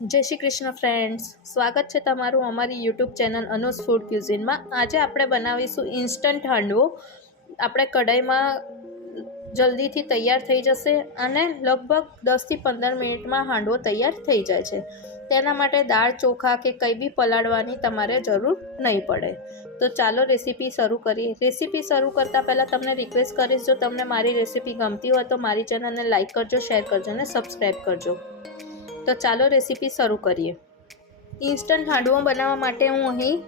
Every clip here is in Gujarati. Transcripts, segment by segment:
જય શ્રી કૃષ્ણ ફ્રેન્ડ્સ સ્વાગત છે તમારું અમારી યુટ્યુબ ચેનલ અનુસ ફૂડ ક્યુઝિનમાં આજે આપણે બનાવીશું ઇન્સ્ટન્ટ હાંડવો. આપણે કઢાઈમાં જલ્દીથી તૈયાર થઈ જશે અને લગભગ દસથી પંદર મિનિટમાં હાંડવો તૈયાર થઈ જાય છે. તેના માટે દાળ ચોખા કે કંઈ બી પલાળવાની તમારે જરૂર નહીં પડે. તો ચાલો રેસીપી શરૂ કરીએ. રેસીપી શરૂ કરતાં પહેલાં તમને રિક્વેસ્ટ કરીશ, જો તમને મારી રેસીપી ગમતી હોય તો મારી ચેનલને લાઇક કરજો શેર કરજો અને સબસ્ક્રાઈબ કરજો. તો ચાલો રેસીપી શરૂ કરીએ. ઇન્સ્ટન્ટ હાંડવો બનાવવા માટે હું અહીં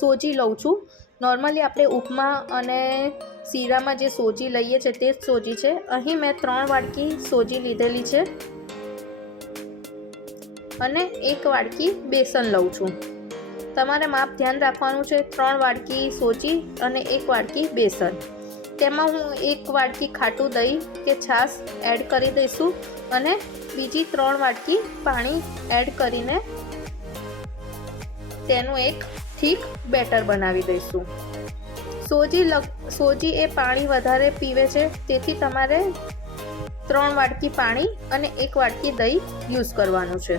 સોજી લઉં છું. નોર્મલી આપણે ઉપમા અને શીરામાં જે સોજી લઈએ છીએ તે જ સોજી છે. અહીં મેં ત્રણ વાડકી સોજી લીધેલી છે. અને એક વાડકી બેસન લઉં છું. તમારે માપ ધ્યાન રાખવાનું છે. ત્રણ વાડકી સોજી અને એક વાડકી બેસન. તેમાં હું એક વાટકી ખાટું દહીં કે છાશ એડ કરી દઈશું અને બીજી ત્રણ વાટકી પાણી એડ કરીને તેનું એક ઠીક બેટર બનાવી દઈશું. સોજી લગ, સોજી એ પાણી વધારે પીવે છે, તેથી તમારે ત્રણ વાટકી પાણી અને એક વાટકી દહીં યુઝ કરવાનું છે.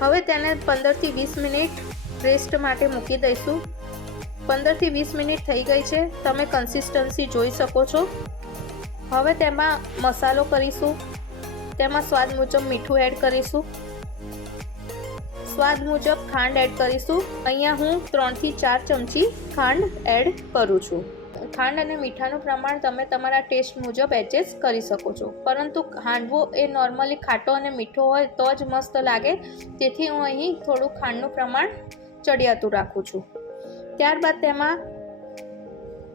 હવે તેને પંદરથી વીસ મિનિટ રેસ્ટ માટે મૂકી દઈશું. પંદરથી વીસ મિનિટ થઈ ગઈ છે. તમે કન્સિસ્ટન્સી જોઈ શકો છો. હવે તેમાં મસાલો કરીશું. તેમાં સ્વાદ મુજબ મીઠું એડ કરીશું. સ્વાદ મુજબ ખાંડ એડ કરીશું. અહીંયા હું ત્રણથી ચાર ચમચી ખાંડ એડ કરું છું. ખાંડ અને મીઠાનું પ્રમાણ તમે તમારા ટેસ્ટ મુજબ એડજસ્ટ કરી શકો છો. પરંતુ હાંડવો એ નોર્મલી ખાટો અને મીઠો હોય તો જ મસ્ત લાગે. તેથી હું અહીં થોડું ખાંડનું પ્રમાણ ચડિયાતું રાખું છું. ત્યારબાદ તેમાં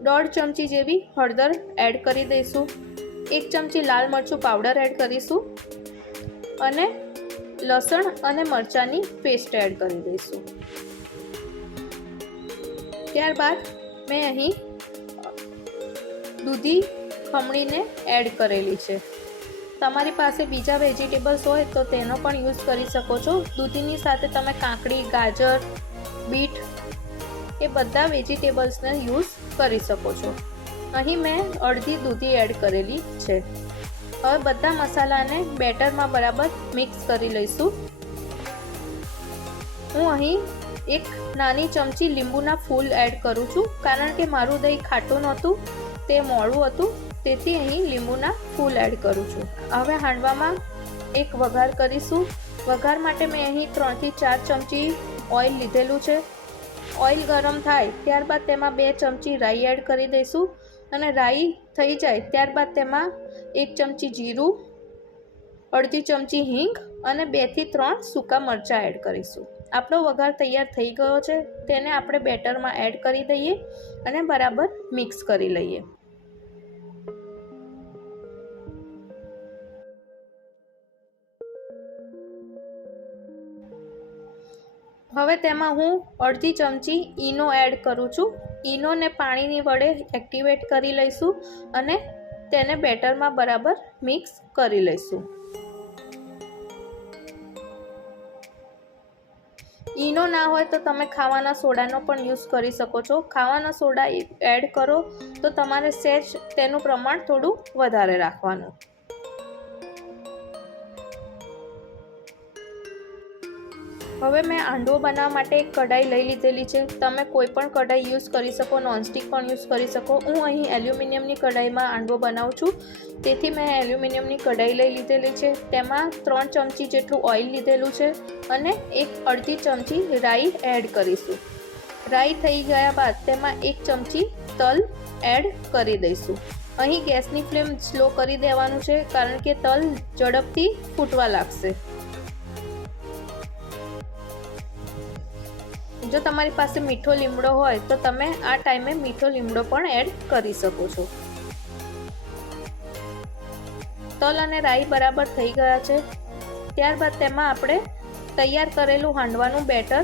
દોઢ ચમચી જેવી હળદર એડ કરી દઈશું. એક ચમચી લાલ મરચું પાવડર એડ કરીશું અને લસણ અને મરચાંની પેસ્ટ એડ કરી દઈશું. ત્યારબાદ મેં અહીં દૂધી ખમણીને એડ કરેલી છે. તમારી પાસે બીજા વેજીટેબલ્સ હોય તો તેનો પણ યુઝ કરી શકો છો. દૂધીની સાથે તમે કાકડી, ગાજર, બીટ એ બધા વેજીટેબલ્સને યુઝ કરી શકો છો. અહીં મેં અડધી દૂધી એડ કરેલી છે. હવે બધા મસાલાને બેટરમાં બરાબર મિક્સ કરી લઈશું. હું અહીં એક નાની ચમચી લીંબુના ફૂલ એડ કરું છું, કારણ કે મારું દહીં ખાટું નહોતું, તે મોડું હતું, તેથી અહીં લીંબુના ફૂલ એડ કરું છું. હવે હાંડવામાં એક વઘાર કરીશું. વઘાર માટે મેં અહીં ત્રણથી ચાર ચમચી ઓઇલ લીધેલું છે. ઓઇલ ગરમ થાય, ત્યારબાદ તેમાં બે ચમચી રાઈ એડ કરી દઈશું. અને રાઈ થઈ જાય, ત્યારબાદ તેમાં એક ચમચી જીરું, અડધી ચમચી હિંગ અને બેથી ત્રણ સૂકા મરચાં એડ કરીશું. આપણો વઘાર તૈયાર થઈ ગયો છે, તેને આપણે બેટરમાં એડ કરી દઈએ અને બરાબર મિક્સ કરી લઈએ. હવે તેમાં હું અડધી ચમચી ઈનો એડ કરું છું. ઈનોને પાણીની વડે એક્ટિવેટ કરી લઈશું અને તેને બેટરમાં બરાબર મિક્સ કરી લઈશું. ઈનો ના હોય તો તમે ખાવાના સોડાનો પણ યુઝ કરી શકો છો. ખાવાના સોડા એડ કરો તો તમારે સહેજ તેનું પ્રમાણ થોડું વધારે રાખવાનું. હવે મેં આંડવો બનાવવા માટે એક કઢાઈ લઈ લીધેલી છે. તમે કોઈ પણ કઢાઈ યુઝ કરી શકો, નોનસ્ટિક પણ યુઝ કરી શકો. હું અહીં એલ્યુમિનિયમની કઢાઈમાં આંડવો બનાવું છું. તેથી મેં એલ્યુમિનિયમની કઢાઈ લઈ લીધેલી છે. તેમાં ત્રણ ચમચી જેટલું ઓઇલ લીધેલું છે અને એક અડધી ચમચી રાઈ એડ કરીશું. રાઈ થઈ ગયા બાદ તેમાં એક ચમચી તલ એડ કરી દઈશું. અહીં ગેસની ફ્લેમ સ્લો કરી દેવાનું છે કારણ કે તલ ઝડપથી ફૂટવા લાગશે. જો તમારી પાસે મીઠો લીમડો હોય, તો તમે આ ટાઈમે મીઠો લીમડો પણ એડ કરી શકો છો. તલ અને રાઈ બરાબર થઈ ગયા છે. ત્યારબાદ તેમાં આપણે તૈયાર કરેલું હાંડવાનું બેટર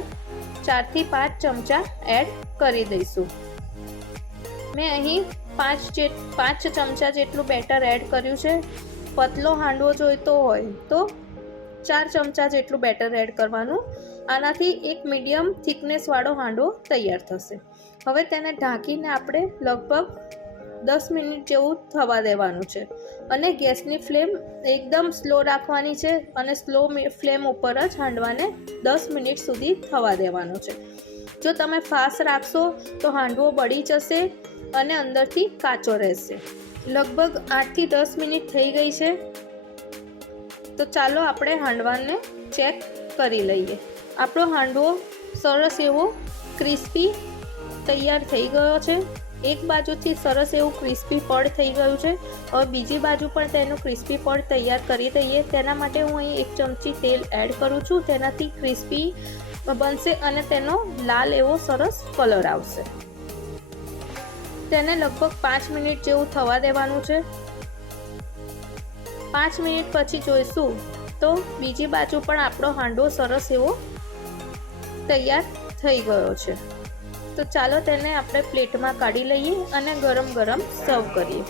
ચારથી પાંચ ચમચા એડ કરી દઈશું. મેં અહીં પાંચ જે, પાંચ ચમચા જેટલું બેટર એડ કર્યું છે. પતલો હાંડવો જોઈતો હોય તો ચાર ચમચા જેટલું બેટર એડ કરવાનું. આનાથી એક મીડિયમ થિકનેસવાળો હાંડવો તૈયાર થશે. હવે તેને ઢાંકીને આપણે લગભગ દસ મિનિટ જેવું થવા દેવાનું છે. અને ગેસની ફ્લેમ એકદમ સ્લો રાખવાની છે અને સ્લો ફ્લેમ ઉપર જ હાંડવાને દસ મિનિટ સુધી થવા દેવાનો છે. જો તમે ફાસ્ટ રાખશો તો હાંડવો બળી જશે અને અંદરથી કાચો રહેશે. લગભગ આઠથી દસ મિનિટ થઈ ગઈ છે. તો ચાલો આપણે હાંડવાને ચેક કરી લઈએ. આપણો હાંડવો સરસ એવો ક્રિસ્પી તૈયાર થઈ ગયો છે. એક બાજુથી સરસ એવું ક્રિસ્પી પડ થઈ ગયું છે. હવે બીજી બાજુ પણ તેનું ક્રિસ્પી પડ તૈયાર કરી દઈએ. તેના માટે હું અહીં એક ચમચી તેલ એડ કરું છું. તેનાથી ક્રિસ્પી બનશે અને તેનો લાલ એવો સરસ કલર આવશે. તેને લગભગ પાંચ મિનિટ જેવું થવા દેવાનું છે. પાંચ મિનિટ પછી જોઈશું. તો બીજી બાજુ પણ આપણો હાંડવો સરસ એવો તૈયાર થઈ ગયો છે. તો ચાલો તેને આપણે પ્લેટમાં કાઢી લઈએ અને ગરમ ગરમ સર્વ કરીએ.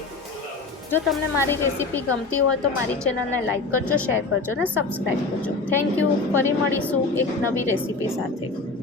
જો તમને મારી રેસીપી ગમતી હોય તો મારી ચેનલને લાઇક કરજો, શેર કરજો અને સબસ્ક્રાઈબ કરજો. Thank you. ફરી મળીશું એક નવી રેસીપી સાથે.